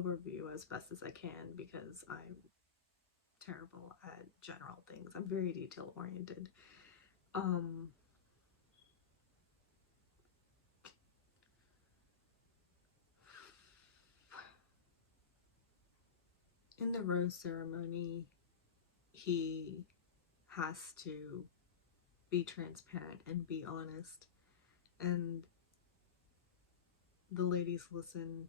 overview as best as I can because I'm terrible at general things. I'm very detail oriented. Um, in the rose ceremony, he has to be transparent and be honest, and the ladies listen,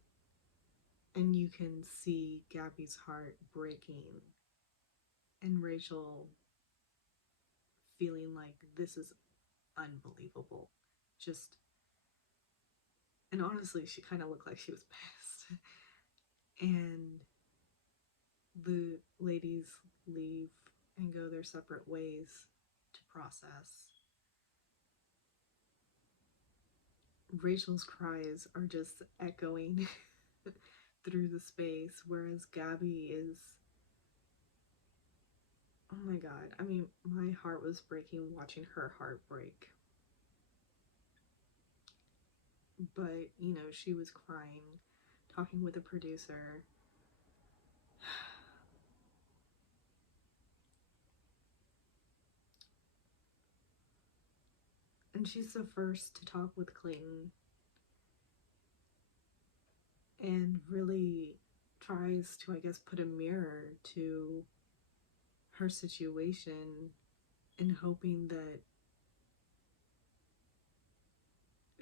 and you can see Gabby's heart breaking and Rachel feeling like this is unbelievable. Just, and honestly, she kind of looked like she was pissed. And the ladies leave and go their separate ways to process. Rachel's cries are just echoing through the space, whereas Gabby is, oh my god, I mean, my heart was breaking watching her heart break. But, you know, she was crying, talking with the producer. And she's the first to talk with Clayton and really tries to, I guess, put a mirror to her situation and hoping that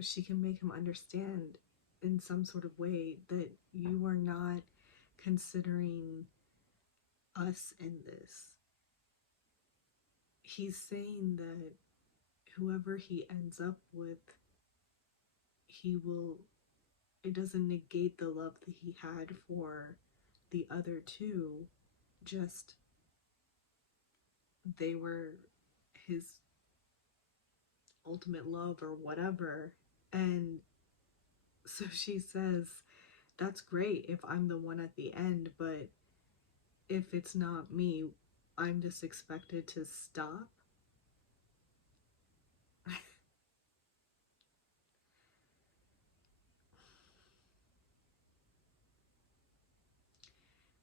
she can make him understand in some sort of way that you are not considering us in this. He's saying that whoever he ends up with, he will, it doesn't negate the love that he had for the other two, just they were his ultimate love or whatever. And so she says, that's great if I'm the one at the end, but if it's not me, I'm just expected to stop.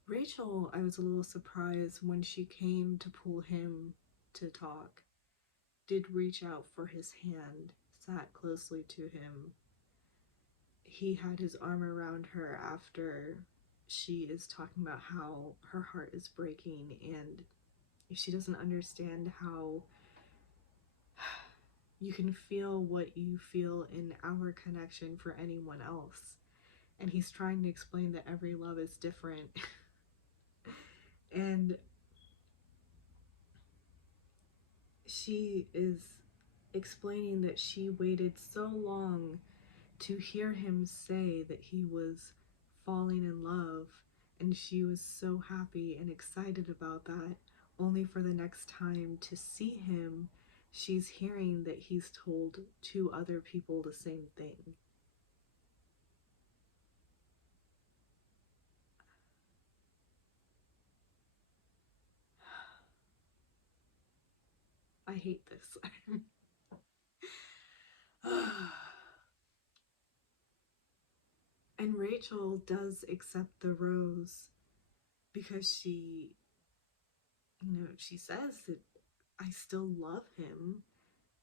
Rachel, I was a little surprised when she came to pull him to talk, did reach out for his hand, sat closely to him. He had his arm around her after she is talking about how her heart is breaking and she doesn't understand how you can feel what you feel in our connection for anyone else. And he's trying to explain that every love is different. And she is explaining that she waited so long to hear him say that he was falling in love, and she was so happy and excited about that, only for the next time to see him, she's hearing that he's told two other people the same thing. I hate this. And Rachel does accept the rose because she, you know, she says that I still love him.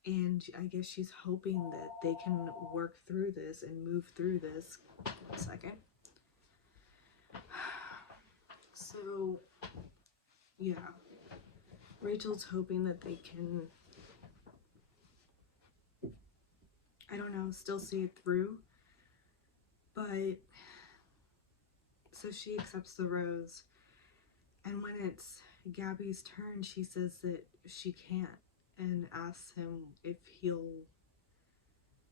And I guess she's hoping that they can work through this and move through this. One second. So, yeah. Rachel's hoping that they can, I don't know, still see it through. But, so she accepts the rose. And when it's Gabby's turn, she says that she can't and asks him if he'll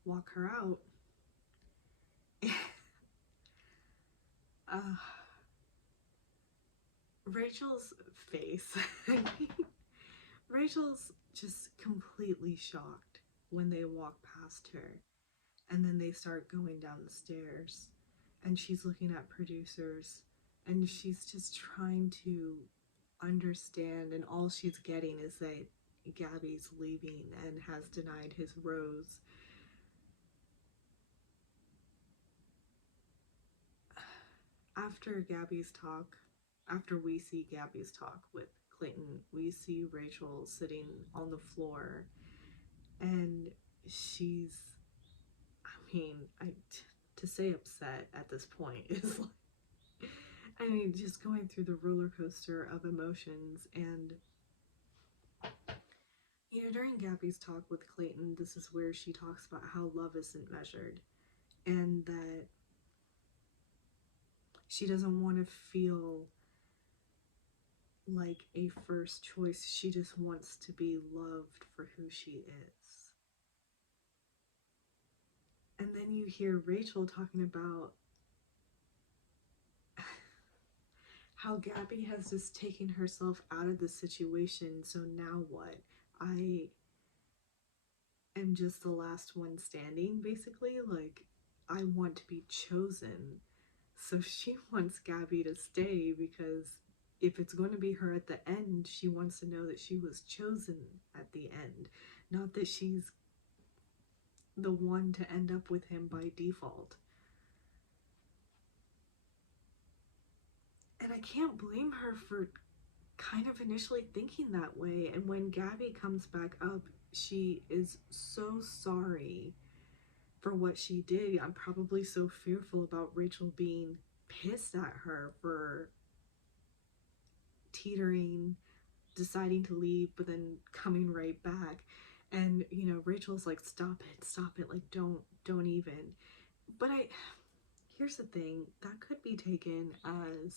walk her out. uh, Rachel's face. Rachel's just completely shocked when they walk past her. And then they start going down the stairs. And she's looking at producers. And she's just trying to understand. And all she's getting is that Gabby's leaving and has denied his rose. after Gabby's talk, after we see Gabby's talk with Clayton, we see Rachel sitting on the floor, and she's, I mean, to say upset at this point is like, I mean, just going through the roller coaster of emotions. And, during Gabby's talk with Clayton, this is where she talks about how love isn't measured and that she doesn't want to feel like a first choice. She just wants to be loved for who she is. And then you hear Rachel talking about how Gabby has just taken herself out of the situation. So now what? I am just the last one standing, basically. Like, I want to be chosen. So she wants Gabby to stay because if it's going to be her at the end, she wants to know that she was chosen at the end, not that she's the one to end up with him by default. And I can't blame her for kind of initially thinking that way. And when Gabby comes back up, she is so sorry for what she did. I'm probably so fearful about Rachel being pissed at her for teetering, deciding to leave, but then coming right back. And Rachel's like, stop it, like don't even. But here's the thing, that could be taken as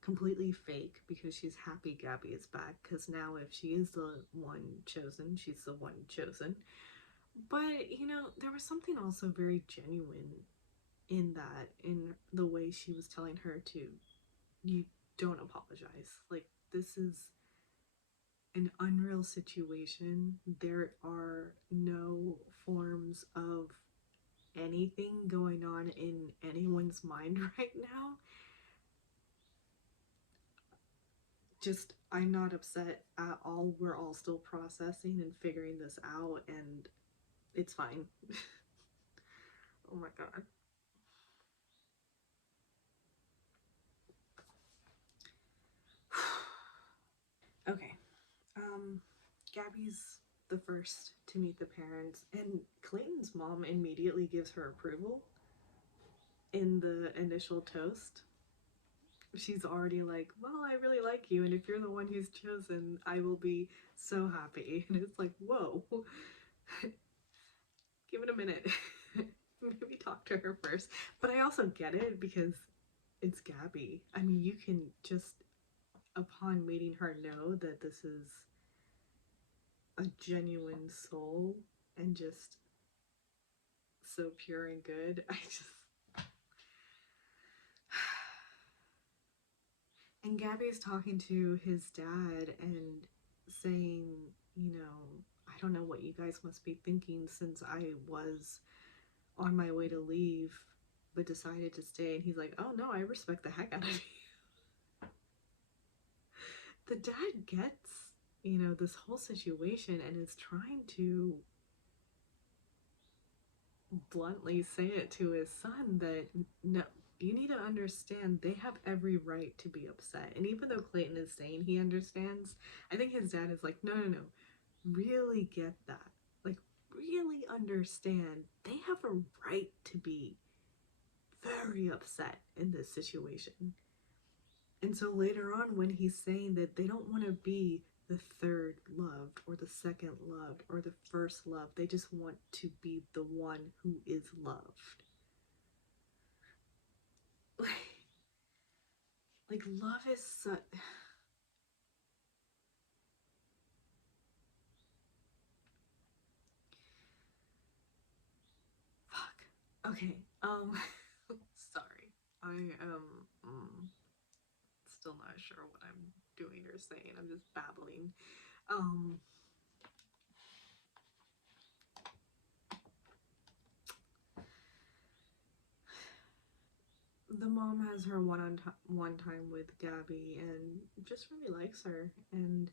completely fake because she's happy Gabby is back, because now if she is the one chosen, she's the one chosen. But there was something also very genuine in that, in the way she was telling her to, you don't apologize. Like, this is an unreal situation. There are no forms of anything going on in anyone's mind right now. Just, I'm not upset at all. We're all still processing and figuring this out, and it's fine. Oh my god. Okay. Gabby's the first to meet the parents, and Clayton's mom immediately gives her approval in the initial toast. She's already like, well, I really like you, and if you're the one who's chosen, I will be so happy. And it's like, whoa, give it a minute. Maybe talk to her first. But I also get it because it's Gabby. I mean, you can just, upon meeting her, know that this is a genuine soul and just so pure and good. I just. And Gabby's talking to his dad and saying, I don't know what you guys must be thinking, since I was on my way to leave but decided to stay. And he's like, oh no, I respect the heck out of you. The dad gets, this whole situation and is trying to bluntly say it to his son that, no, you need to understand they have every right to be upset. And even though Clayton is saying he understands, I think his dad is like, no, really get that. Like, really understand they have a right to be very upset in this situation. And so later on, when he's saying that they don't want to be the third loved or the second loved or the first loved, they just want to be the one who is loved. Like love is such. Fuck. Okay. Sorry. I am still not sure what I'm doing or saying. I'm just babbling. Um, the mom has her one time with Gabby and just really likes her, and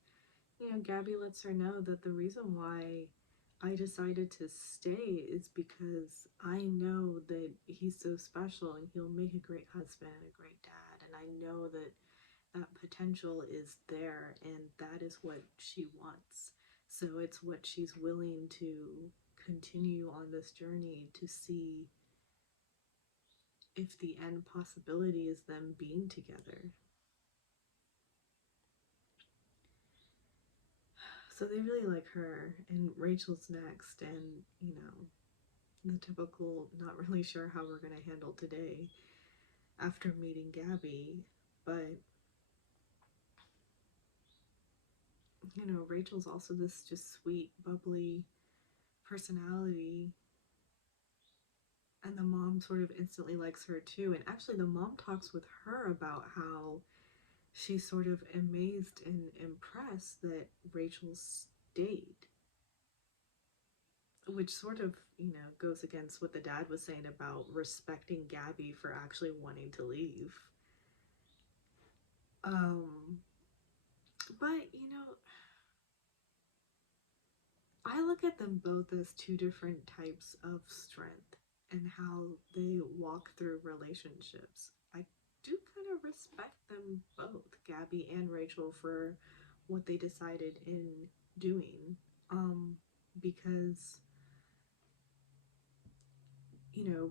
Gabby lets her know that the reason why I decided to stay is because I know that he's so special and he'll make a great husband, a great dad, and I know that that potential is there and that is what she wants. So it's what she's willing to continue on this journey to see if the end possibility is them being together. So they really like her, and Rachel's next, and the typical not really sure how we're going to handle today after meeting Gabby. But Rachel's also this just sweet, bubbly personality, and the mom sort of instantly likes her too. And actually, the mom talks with her about how she's sort of amazed and impressed that Rachel stayed, which sort of goes against what the dad was saying about respecting Gabby for actually wanting to leave. um but I look at them both as two different types of strength and how they walk through relationships. I do kind of respect them both, Gabby and Rachel, for what they decided in doing. Because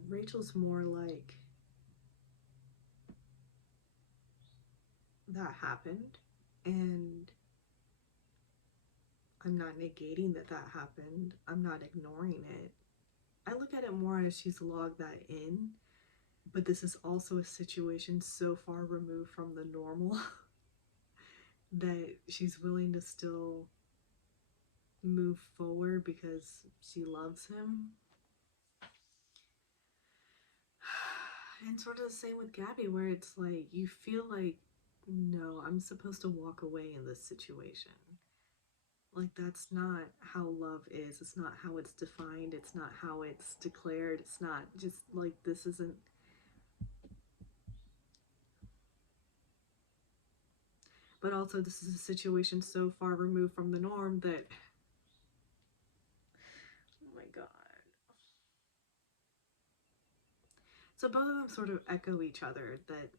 Rachel's more like, that happened, and I'm not negating that that happened. I'm not ignoring it. I look at it more as she's logged that in, but this is also a situation so far removed from the normal that she's willing to still move forward because she loves him. And sort of the same with Gabby, where it's like you feel like, no, I'm supposed to walk away in this situation. Like, that's not how love is. It's not how it's defined. It's not how it's declared. It's not just like, this isn't. But also, this is a situation so far removed from the norm that, oh my god. So both of them sort of echo each other, that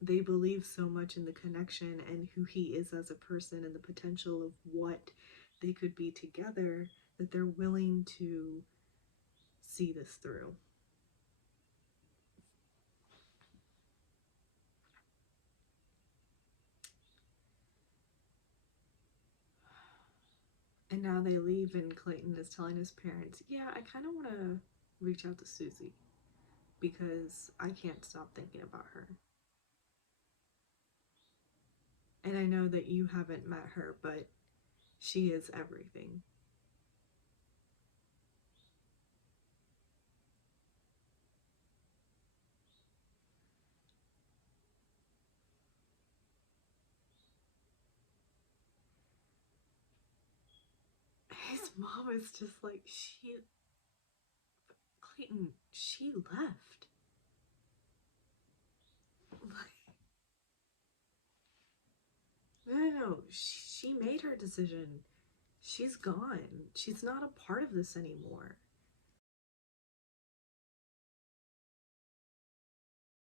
they believe so much in the connection and who he is as a person and the potential of what they could be together, that they're willing to see this through. And now they leave, and Clayton is telling his parents, yeah, I kind of want to reach out to Susie because I can't stop thinking about her. And I know that you haven't met her, but she is everything. His mom is just like, Clayton, she left. Like, no, she made her decision. She's gone. She's not a part of this anymore.